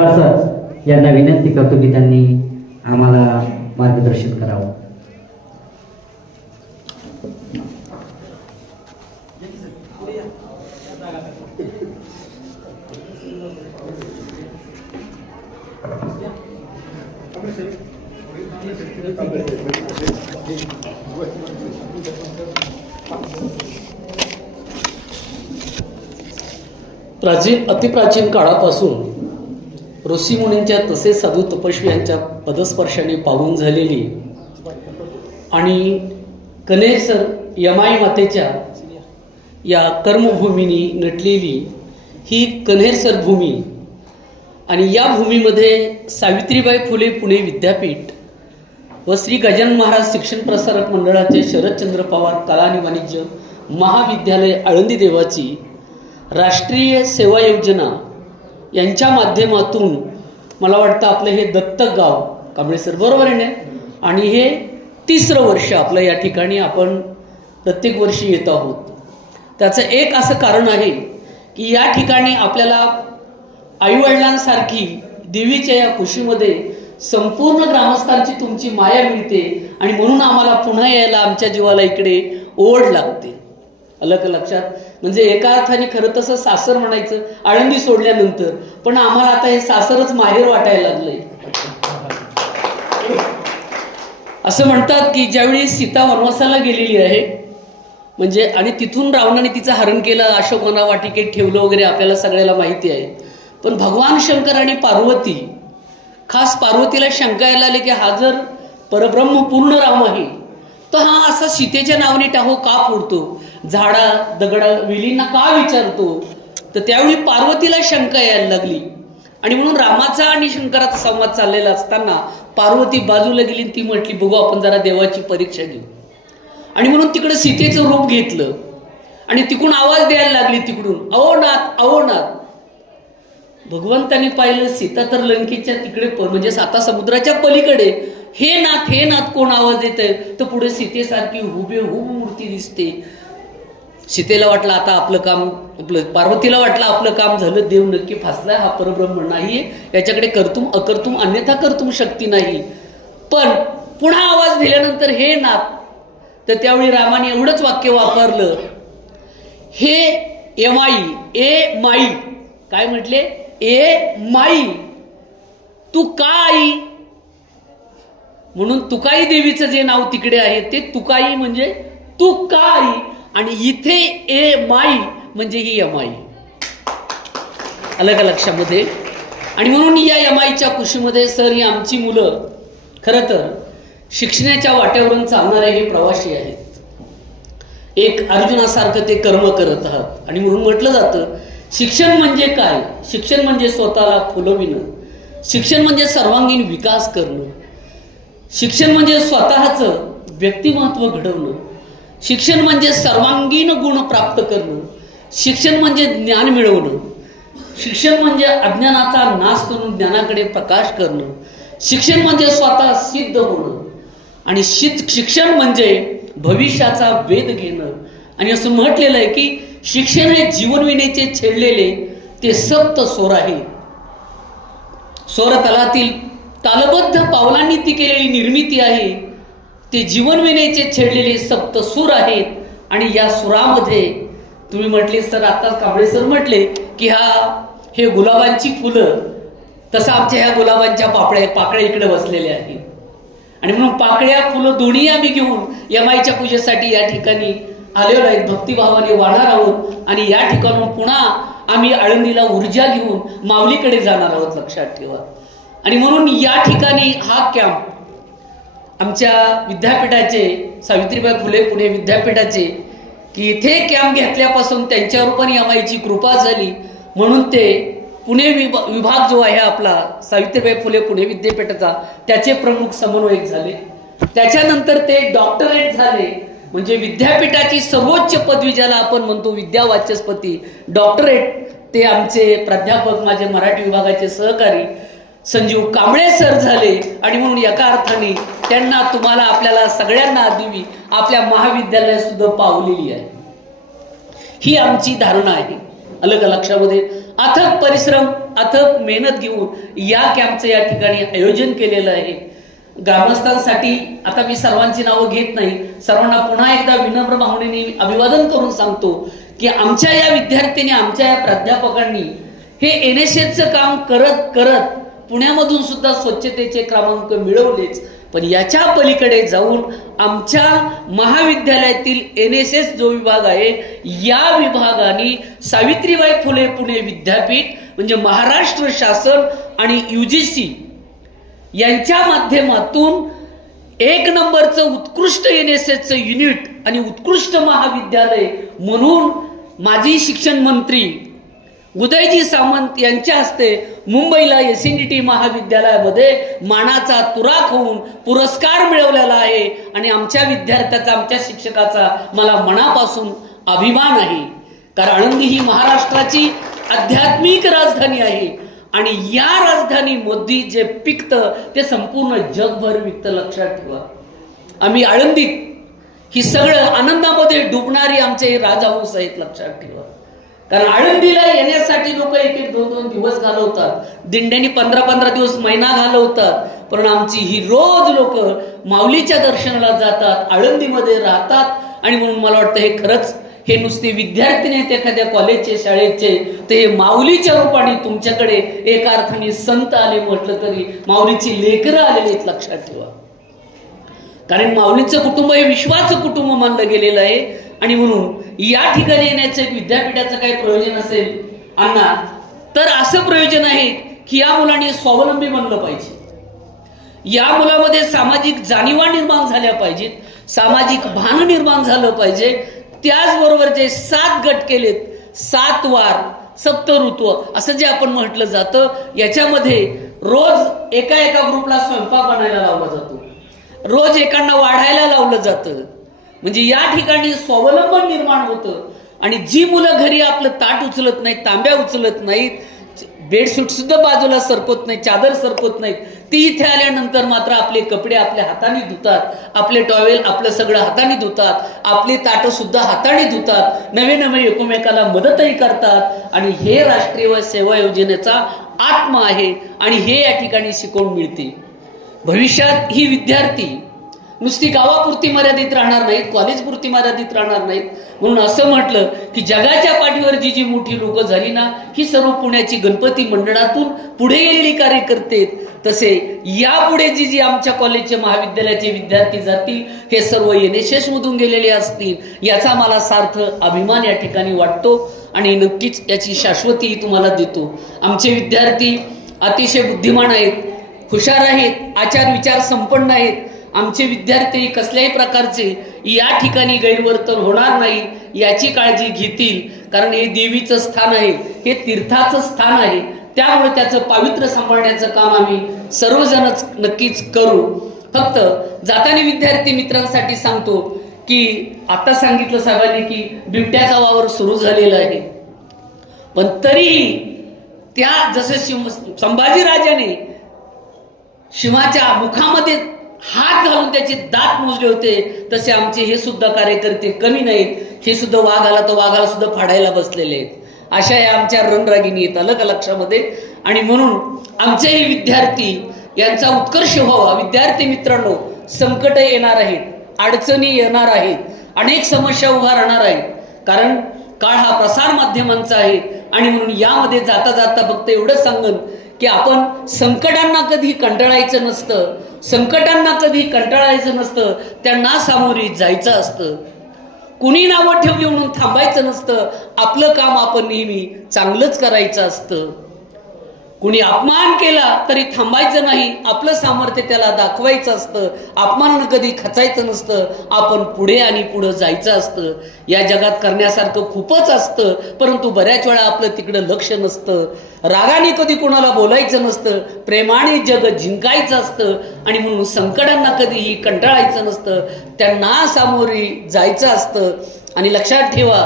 Jagdal sir यांना विनंती करतो की त्यांनी आम्हाला मार्गदर्शन करावं. अतिप्राचीन काळापासून ऋषीमुनींच्या तसेच साधू तपस्वी यांच्या पदस्पर्शाने पावन झालेली आणि कनेसर यमाई मातेच्या या कर्मभूमीनी नटलेली ही कन्हेरसर भूमी आणि या भूमीमध्ये सावित्रीबाई फुले पुणे विद्यापीठ व श्री गजानन महाराज शिक्षण प्रसारक मंडळाचे शरदचंद्र पवार कला आणि वाणिज्य महाविद्यालय आळंदी देवाची राष्ट्रीय सेवा योजना यांच्या माध्यमातून मला वाटतं आपलं हे दत्तक गाव कांबळेसर बरोबर आहे ना, आणि हे 3रं वर्ष आपलं या ठिकाणी आपण प्रत्येक वर्षी येत आहोत. त्याचं एक असं कारण आहे की या ठिकाणी आपल्याला आईवडिलांसारखी देवीच्या या कुशीमध्ये संपूर्ण ग्रामस्थांची तुमची माया मिळते आणि म्हणून आम्हाला पुन्हा यायला आमच्या जीवाला इकडे ओढ लागते. अलग लक्षात, म्हणजे एका अर्थाने खरं तसं सासर म्हणायचं आळंदी सोडल्यानंतर, पण आम्हाला आता हे सासरच माहेर वाटायला लागलंय. असं म्हणतात की ज्यावेळी सीता वनवासाला गेलेली आहे म्हणजे आणि तिथून रावणाने तिचं हरण केलं, अशोकवना वाटिकेत ठेवलं वगैरे आपल्याला सगळ्याला माहिती आहे. पण भगवान शंकर आणि पार्वती, खास पार्वतीला शंका यायला आली की हा जर परब्रह्म पूर्ण राम आहे तर हा असा सीतेच्या नावाने टाहो का फोडतो, झाडा दगडा विलींना का विचारतो. तर त्यावेळी पार्वतीला शंका यायला लागली आणि म्हणून रामाचा आणि शंकराचा संवाद चाललेला असताना पार्वती बाजूला गेली आणि ती म्हटली बघू आपण जरा देवाची परीक्षा घेऊ. आणि म्हणून तिकडे सीतेचं रूप घेतलं आणि तिकडून आवाज द्यायला लागली, तिकडून अहो नाथ अहो नाथ. भगवंताने पाहिलं सीता तर लंकेच्या तिकडे म्हणजे 7 समुद्राच्या पलीकडे, हे नाथ कोण आवाज देत आहे. तर पुढे सीतेसारखी हुबेहूब मूर्ती दिसते. सीतेला वाटलं आता आपलं काम, पार्वतीला वाटलं आपलं काम झालं, देव नक्की फासलाय, हा परब्रह्म नाहीये, याच्याकडे कर्तुम अकर्तुम अन्यथा कर्तुम शक्ती नाही. पण पुन्हा आवाज दिल्यानंतर हे नाथ, तर त्यावेळी रामाने एवढंच वाक्य वापरलं, हे एमाई ए माई, काय म्हटले, ए माई तू का आई. म्हणून तुकाई देवीचं जे नाव तिकडे आहे ते तुकाई म्हणजे तू का आई, आणि इथे ए माई म्हणजे ही यमाई. अलग लक्षामध्ये. आणि म्हणून या यमाईच्या कुशीमध्ये सर ही आमची मुलं खरं तर शिक्षणाच्या वाट्यावरून चालणारे हे प्रवासी आहेत. एक अर्जुनासारखं ते कर्म करत आहात. आणि म्हणून म्हटलं जातं शिक्षण म्हणजे काय, शिक्षण म्हणजे स्वतःला फुलविणं, शिक्षण म्हणजे सर्वांगीण विकास करणं, शिक्षण म्हणजे स्वतःचं व्यक्तिमत्व घडवणं, शिक्षण म्हणजे सर्वांगीण गुण प्राप्त करणं, शिक्षण म्हणजे ज्ञान मिळवणं, शिक्षण म्हणजे अज्ञानाचा नाश करून ज्ञानाकडे प्रकाश करणं, शिक्षण म्हणजे स्वतः सिद्ध होणं, आणि शिक्षण म्हणजे भविष्याचा वेध घेणं. आणि असं म्हटलेलं आहे की शिक्षण हे जीवनविनेचे छेडलेले ते सप्त स्वर आहे. स्वरतलातील तालबद्ध पावलांनी ती केलेली निर्मिती आहे. ते जीवनविनेचे छेडलेले सप्त सूर आहेत. आणि या सुरामध्ये तुम्ही म्हटले सर, आता कांबळे सर म्हटले की हे गुलाबांची फुलं, तसं आमच्या ह्या गुलाबांच्या पाकळ्या इकडे बसलेल्या आहेत. आणि म्हणून पाकळ्या फुलं दोन्ही आम्ही घेऊन यमाईच्या पूजेसाठी या ठिकाणी आलेलो आहेत, भक्तिभावाने वाढणार आहोत. आणि या ठिकाणून पुन्हा आम्ही आळंदीला ऊर्जा घेऊन माऊलीकडे जाणार आहोत, लक्षात ठेवा. आणि म्हणून या ठिकाणी हा कॅम्प आमच्या विद्यापीठाचे, सावित्रीबाई फुले पुणे विद्यापीठाचे, की इथे कॅम्प घेतल्यापासून त्यांच्यावर पण यमाईची कृपा झाली. म्हणून ते पुणे विभाग जो आहे आपला सावित्रीबाई फुले पुणे विद्यापीठाचा, त्याचे प्रमुख समन्वयक झाले. त्याच्यानंतर ते डॉक्टरेट झाले, म्हणजे विद्यापीठाची सर्वोच्च पदवी ज्याला आपण म्हणतो विद्यावाचस्पती, डॉक्टरेट, ते आमचे प्राध्यापक, माझे मराठी विभागाचे सहकारी संजीव कांबळे सर झाले. आणि म्हणून एका अर्थाने त्यांना, तुम्हाला, आपल्याला सगळ्यांना देवी आपल्या महाविद्यालयात सुद्धा पावलेली आहे, ही आमची धारणा आहे. अलग लक्षामध्ये अथक परिश्रम अथक मेहनत घेऊन या कॅम्पचं या ठिकाणी आयोजन केलेलं आहे. ग्रामस्थांसाठी आता मी सर्वांची नावं घेत नाही, सर्वांना पुन्हा एकदा विनम्र भावनेने अभिवादन करून सांगतो की आमच्या या विद्यार्थ्यांनी, आमच्या या प्राध्यापकांनी हे NSSचं काम करत करत पुण्यामधून सुद्धा स्वच्छतेचे क्रमांक मिळवलेच, पण याच्या पलीकडे जाऊन आमच्या महाविद्यालयातील NSS जो विभाग आहे या विभागाने सावित्रीबाई फुले पुणे विद्यापीठ म्हणजे महाराष्ट्र शासन आणि UGC यांच्या माध्यमातून 1 नंबरचं उत्कृष्ट NSSचं युनिट आणि उत्कृष्ट महाविद्यालय म्हणून माजी शिक्षण मंत्री उदयजी सामंत यांच्या हस्ते मुंबईला SNDT महाविद्यालयामध्ये मानाचा तुराख होऊन पुरस्कार मिळवलेला आहे. आणि आमच्या विद्यार्थ्याचा, आमच्या शिक्षकाचा मला मनापासून अभिमान आहे. कारण आळंदी ही महाराष्ट्राची आध्यात्मिक राजधानी आहे आणि या राजधानीमध्ये जे पिकतं ते संपूर्ण जगभर विकतं, लक्षात ठेवा. आम्ही आळंदीत ही सगळं आनंदामध्ये डुबणारी आमचे राजहंस आहेत, लक्षात ठेवा. कारण आळंदीला येण्यासाठी लोक 1-2 दिवस घालवतात, दिंड्यांनी 15-15 दिवस, महिना घालवतात, पण आमची ही रोज लोक माऊलीच्या दर्शनाला जातात, आळंदीमध्ये राहतात. आणि म्हणून मला वाटतं हे खरंच हे नुसते विद्यार्थी नाहीत एखाद्या कॉलेजचे, शाळेचे, ते माऊलीच्या रूपाने तुमच्याकडे एका अर्थाने संत आले म्हटलं तरी माऊलीची लेकरं आलेली आहेत, लक्षात ठेवा. कारण माऊलीचं कुटुंब हे विश्वाचं कुटुंब मानलं गेलेलं आहे. आणि म्हणून या ठिकाणी येण्याचं एक विद्यापीठाचं काही प्रयोजन असेल अण्णा, तर असं प्रयोजन आहे की या मुलांनी स्वावलंबी बनलं पाहिजे, या मुलामध्ये सामाजिक जाणीवा निर्माण झाल्या पाहिजेत, सामाजिक भान निर्माण झालं पाहिजे. त्याचबरोबर जे 7 गट केलेत, 7 वार, 7 ऋतू असं जे आपण म्हटलं जातं, याच्यामध्ये रोज एका ग्रुपला स्वयंपाक बनायला लावला जातो, रोज एकांना वाढायला लावलं जातं. म्हणजे या ठिकाणी स्वावलंबन निर्माण होतं. आणि जी मुलं घरी आपलं ताट उचलत नाहीत, तांब्या उचलत नाहीत, बेडशीट सुद्धा बाजूला सरकवत नाहीत, चादर सरकवत नाहीत, ती इथे आल्यानंतर मात्र आपले कपडे आपल्या हाताने धुतात, आपले टॉवेल आपलं सगळं हाताने धुतात, आपली ताटं सुद्धा हाताने धुतात, नवे एकमेकाला मदतही करतात. आणि हे राष्ट्रीय सेवा योजनेचा आत्मा आहे आणि हे या ठिकाणी शिकवून मिळते. भविष्यात ही विद्यार्थी नुसती गावापुरती मर्यादित राहणार नाहीत, कॉलेजपुरती मर्यादित राहणार नाहीत. म्हणून असं म्हटलं की जगाच्या पाठीवर जी मोठी लोक झाली ना, ही सर्व पुण्याची गणपती मंडळातून पुढे गेलेली कार्यकर्ते. तसे यापुढे जी आमच्या कॉलेजचे, महाविद्यालयाचे विद्यार्थी जातील, हे सर्व NSS मधून गेलेले असतील, याचा मला सार्थ अभिमान या ठिकाणी वाटतो. आणि नक्कीच याची शाश्वती तुम्हाला देतो. आमचे विद्यार्थी अतिशय बुद्धिमान आहेत, हुशार आहेत, आचार विचार संपन्न आहेत. आमचे विद्यार्थी कसल्याही प्रकारचे या ठिकाणी गैरवर्तन होणार नाही याची काळजी घेतील. कारण हे देवीचं स्थान आहे, हे तीर्थाचं स्थान आहे, त्यामुळे त्याचं पावित्र्य सांभाळण्याचं काम आम्ही सर्वजणच नक्कीच करू. फक्त जाताना विद्यार्थी मित्रांसाठी सांगतो की आता सांगितलं साहेबांनी की बिबट्याचा वावर सुरू झालेला आहे, पण तरीही त्या जसं संभाजीराजाने शिवाच्या मुखामध्ये हात घालून त्याचे दात मोजले होते, तसे आमचे हे सुद्धा कार्यकर्ते कमी नाहीत. हे सुद्धा वाघ आला तर वाघाला सुद्धा फाडायला बसलेले आहेत. अशा या आमच्या रणरागिणी आहेत, आलं का लक्षामध्ये. आणि म्हणून आमचे हे विद्यार्थी यांचा उत्कर्ष व्हावा. विद्यार्थी मित्रांनो, संकट येणार आहेत, अडचणी येणार आहेत, अनेक समस्या उभा राहणार आहेत. कारण काळ हा प्रसार माध्यमांचा आहे. आणि म्हणून यामध्ये जाता जाता फक्त एवढं सांगन की आपण संकटांना कधी कंटाळायचं नसतं, संकटांना कधी कंटाळायचं नसतं, त्यांना सामोरे जायचं असतं. कुणी नावं ठेवली म्हणून थांबायचं नसतं, आपलं काम आपण नेहमी चांगलंच करायचं असतं. कुणी अपमान केला तरी थांबायचं नाही, आपलं सामर्थ्य त्याला दाखवायचं असतं. अपमान कधी खचायचं नसतं, आपण पुढे आणि पुढे जायचं असतं. या जगात करण्यासारखं खूपच असतं, परंतु बऱ्याच वेळा आपलं तिकडं लक्ष नसतं. रागाने कधी कोणाला बोलायचं नसतं, प्रेमाने जग जिंकायचं असतं. आणि म्हणून संकटांना कधीही कंटाळायचं नसतं, त्यांना सामोरे जायचं असतं. आणि लक्षात ठेवा,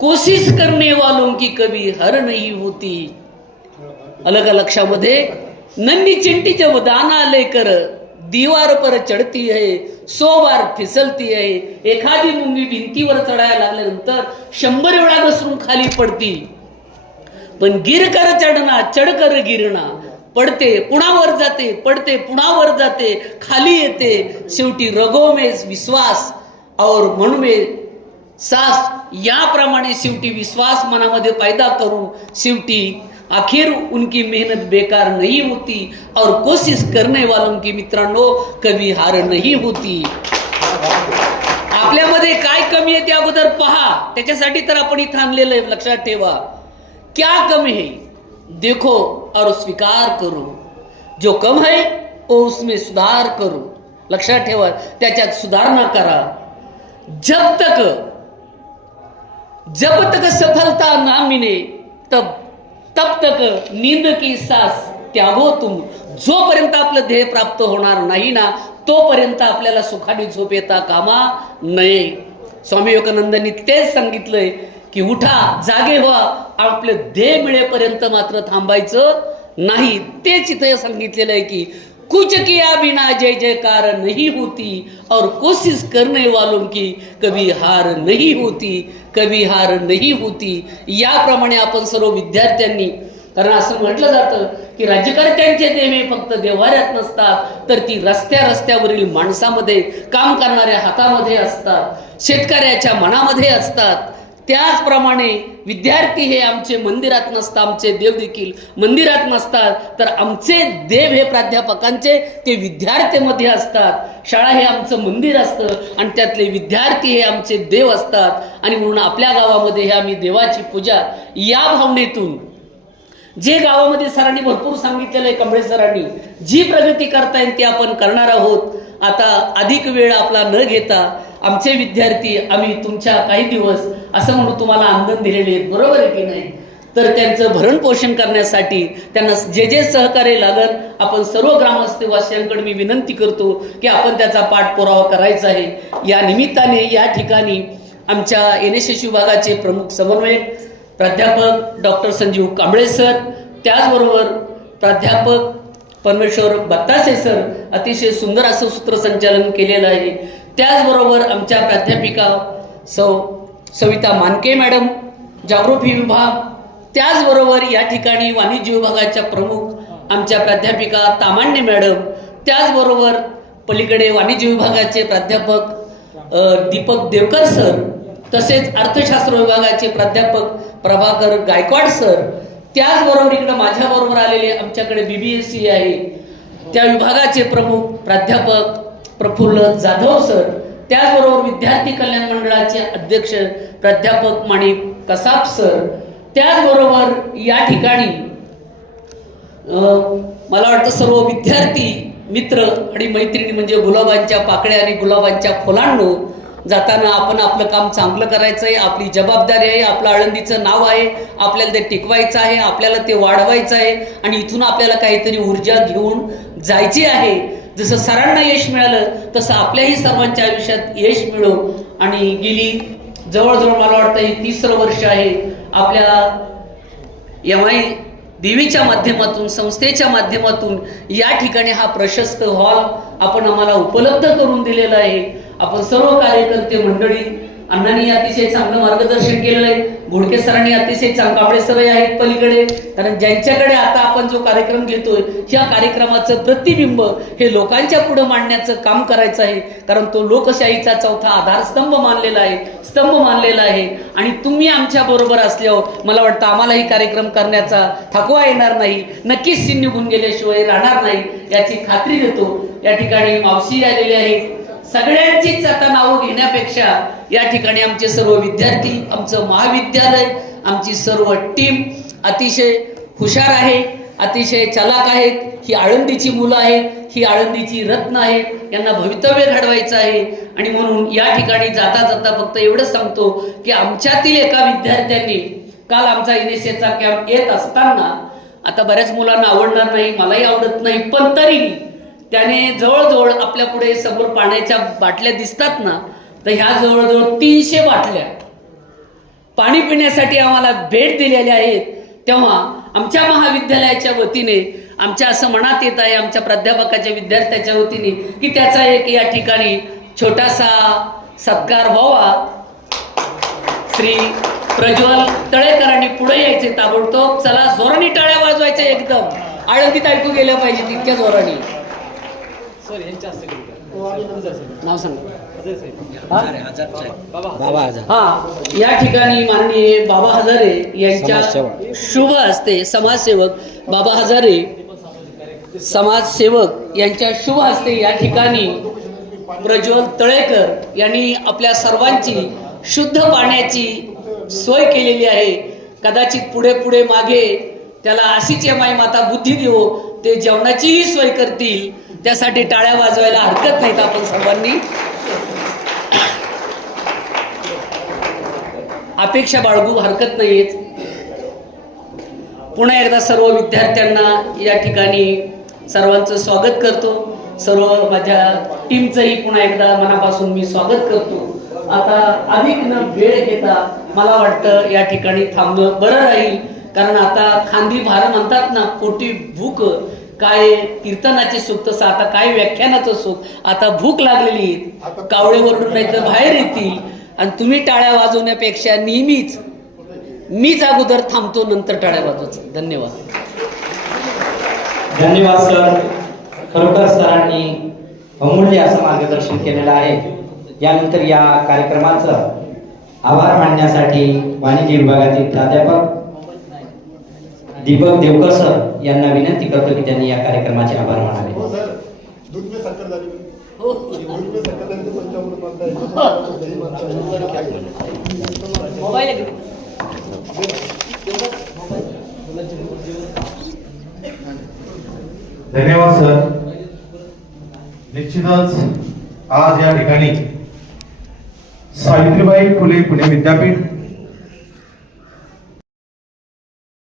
कोशिश करने वालों की कभी हार नहीं होती. अलग लक्षामध्ये, नन्ही चिंटी जब दाना लेकर दीवार पर चढती है 100 बार फिसलती है. एखादी मुंगी भिंतीवर चढायला लागल्यानंतर 100 वेळा घसरून खाली पडती, पण गिर कर चढना चढ कर गिरणा, पडते पुन्हा वर जाते, पडते पुन्हा वर जाते, खाली येते, शेवटी रगो में विश्वास और मन में सास. याप्रमाणे शेवटी विश्वास मनामध्ये पैदा करून शेवटी आखिर उनकी मेहनत बेकार नहीं होती और कोशिश करने वालों की मित्रांनो कभी हार नहीं होती. आपल्यामध्ये काय कमी आहे ते अगोदर पहा, त्याच्यासाठी तर आपण इथं आणलेलं आहे. लक्षात ठेवा, क्या कमी है देखो और स्वीकार करो, जो कम है वो उसमें सुधार करो. लक्षात ठेवा, त्याच्यात सुधारणा करा. जब तक सफलता ना मिले तब तक नींद की सांस त्यागो तुम. जोपर्यंत आपलं ध्येय प्राप्त होणार नाही ना तोपर्यंत आपल्याला सुखाने झोप येता कामा नये. स्वामी विवेकानंदांनी तेच सांगितलंय की उठा, जागे व्हा, आपलं ध्येय मिळेपर्यंत मात्र थांबायचं नाही. तेच इथे सांगितलेलं आहे की कुछ किया बिना जय जयकार नहीं होती और कोशिश करने वालों की कभी हार नहीं होती, कभी हार नहीं होती. याप्रमाणे आपण सर्व विद्यार्थ्यांनी, कारण असं म्हटलं जातं की राज्यकर्त्यांचे देवे फक्त देव्हाऱ्यात नसतात, तर ती रस्त्यावरील माणसामध्ये, काम करणाऱ्या हातामध्ये असतात, शेतकऱ्याच्या मनामध्ये असतात. त्याचप्रमाणे विद्यार्थी हे आमचे मंदिरात नसतात, आमचे देव देखील मंदिरात नसतात, तर आमचे देव हे प्राध्यापकांचे ते विद्यार्थ्यांमध्ये असतात. शाळा हे आमचं मंदिर असतं आणि त्यातले विद्यार्थी हे आमचे देव असतात. आणि म्हणून आपल्या गावामध्ये हे आम्ही देवाची पूजा या भावनेतून, जे गावामध्ये सरांनी भरपूर सांगितलेलं आहे, कांबळे सरांनी जी प्रगती करता येईल ती आपण करणार आहोत. आता अधिक वेळ आपला न घेता आमचे विद्यार्थी, आम्ही तुमच्या काही दिवस असं म्हणून तुम्हाला आनंद दिलेले आहेत, बरोबर आहे की नाही? तर त्यांचं भरण पोषण करण्यासाठी त्यांना जे जे सहकार्य लागत, आपण सर्व ग्रामस्थवासियांकडे मी विनंती करतो की आपण त्याचा पाठपुरावा करायचा आहे. या निमित्ताने या ठिकाणी आमच्या NSS विभागाचे प्रमुख समन्वयक प्राध्यापक डॉक्टर संजीव कांबळे सर, त्याचबरोबर प्राध्यापक परमेश्वर बत्तासे सर, अतिशय सुंदर असं सूत्रसंचालन केलेलं आहे. त्याचबरोबर आमच्या प्राध्यापिका सविता मानके मॅडम, जागृती विभाग, त्याचबरोबर या ठिकाणी वाणिज्य विभागाच्या प्रमुख आमच्या प्राध्यापिका तामान्य मॅडम, त्याचबरोबर पलीकडे वाणिज्य विभागाचे प्राध्यापक दीपक देवकर सर, तसेच अर्थशास्त्र विभागाचे प्राध्यापक प्रभाकर गायकवाड सर, त्याचबरोबर इकडे माझ्याबरोबर आलेले आमच्याकडे BBSC आहे त्या विभागाचे प्रमुख प्राध्यापक प्रफुल्ल जाधव सर, त्याचबरोबर विद्यार्थी कल्याण मंडळाचे अध्यक्ष प्राध्यापक माणिक कसाब सर, त्याचबरोबर या ठिकाणी मला वाटतं सर्व विद्यार्थी मित्र आणि मैत्रिणी, म्हणजे गुलाबांच्या पाकळ्या आणि गुलाबांच्या फुलांनो, जाताना आपण आपलं काम चांगलं करायचं आहे, आपली जबाबदारी आहे, आपलं आळंदीचं नाव आहे, आपल्याला ते टिकवायचं आहे, आपल्याला ते वाढवायचं आहे आणि इथून आपल्याला काहीतरी ऊर्जा घेऊन जायची आहे. जसं सरांना यश मिळालं तसं आपल्याही सर्वांच्या आयुष्यात यश मिळो. आणि गेली जवळजवळ मला वाटतं हे 30 वर्ष आहे आपल्या MI देवीच्या माध्यमातून, संस्थेच्या माध्यमातून या ठिकाणी हा प्रशस्त हॉल आपण आम्हाला उपलब्ध करून दिलेला आहे. आपण सर्व कार्यकर्ते मंडळी, अण्णांनी अतिशय चांगलं मार्गदर्शन केलेलं आहे, घोडके सरांनी अतिशय कांबळे सर आहेत पलीकडे, कारण ज्यांच्याकडे आता आपण जो कार्यक्रम घेतोय या कार्यक्रमाचं प्रतिबिंब हे लोकांच्या पुढे मांडण्याचं काम करायचं आहे. कारण तो लोकशाहीचा चौथा आधारस्तंभ मानलेला आहे, स्तंभ मानलेला आहे. आणि तुम्ही आमच्या बरोबर असल्यावर मला वाटतं आम्हालाही कार्यक्रम करण्याचा थकवा येणार नाही, नक्कीच ती निघून गेल्याशिवाय राहणार नाही याची खात्री देतो. या ठिकाणी मावशी आलेली आहे, सगळ्यांचीच आता नावं घेण्यापेक्षा या ठिकाणी आमचे सर्व विद्यार्थी, आमचं महाविद्यालय, आमची सर्व टीम अतिशय हुशार आहे, अतिशय चालाक आहेत. ही आळंदीची मुलं आहेत, ही आळंदीची रत्न आहेत, यांना भवितव्य घडवायचं आहे. आणि म्हणून या ठिकाणी जाता जाता फक्त एवढंच सांगतो की आमच्यातील एका विद्यार्थ्यांनी काल आमचा NSSचा कॅम्प येत असताना, आता बऱ्याच मुलांना आवडणार नाही, मलाही आवडत नाही, पण तरीही त्याने जवळजवळ आपल्या पुढे समोर पाण्याच्या बाटल्या दिसतात ना, तर ह्या जवळजवळ 300 बाटल्या पाणी पिण्यासाठी आम्हाला भेट दिलेल्या आहेत. तेव्हा आमच्या महाविद्यालयाच्या वतीने आमच्या असं मनात येत आहे, आमच्या प्राध्यापकाच्या विद्यार्थ्याच्या वतीने, की त्याचा एक या ठिकाणी छोटासा सत्कार व्हावा. श्री प्रज्वल तळेकरांनी पुढे यायचे ताबडतोब. चला जोराने टाळ्या वाजवायच्या एकदम. आळंदीत ऐकू गेल्या पाहिजे तितक्या जोराने. नाव सांगा. हा, या ठिकाणी माननीय बाबा हजारे यांच्या शुभ हस्ते समाजसेवक बाबा हजारे समाजसेवक यांच्या शुभ हस्ते या ठिकाणी प्रज्वल तळेकर यांनी आपल्या सर्वांची शुद्ध पाण्याची सोय केलेली आहे. कदाचित पुढे पुढे मागे त्याला अशीच माई माता बुद्धी देऊ, ते जेवणाचीही सोय करतील. त्यासाठी टाळ्या वाजवायला हरकत नाहीत आपण सर्वांनी. अपेक्षा बाळगू हरकत नाहीत. पुन्हा एकदा सर्व विद्यार्थ्यांना या ठिकाणी सर्वांचं स्वागत करतो. सर्व माझ्या टीमचंही पुन्हा एकदा मनापासून मी स्वागत करतो. आता अधिक न वेळ घेता मला वाटतं या ठिकाणी थांबणं बरं राहील, कारण आता खांदी भार म्हणतात ना, पोटी भूक. काय कीर्तनाचे सुख तसं आता काय व्याख्यानाचं सुख. आता भूक लागलेली, कावळे वरडून नाही तर बाहेर येतील. आणि तुम्ही टाळ्या वाजवण्यापेक्षा नेहमीच मीच अगोदर थांबतो, नंतर टाळ्या वाजवायचं. धन्यवाद. धन्यवाद सर. खरोखर सरांनी अमूल्य असं मार्गदर्शन केलेलं आहे. यानंतर या कार्यक्रमाचं आभार मानण्यासाठी वाणिज्य विभागातील प्राध्यापक दीपक देवकर सर यांना विनंती करतो की त्यांनी या कार्यक्रमाचे आभार मानावे. धन्यवाद सर. निश्चितच आज या ठिकाणी सावित्रीबाई फुले पुणे विद्यापीठ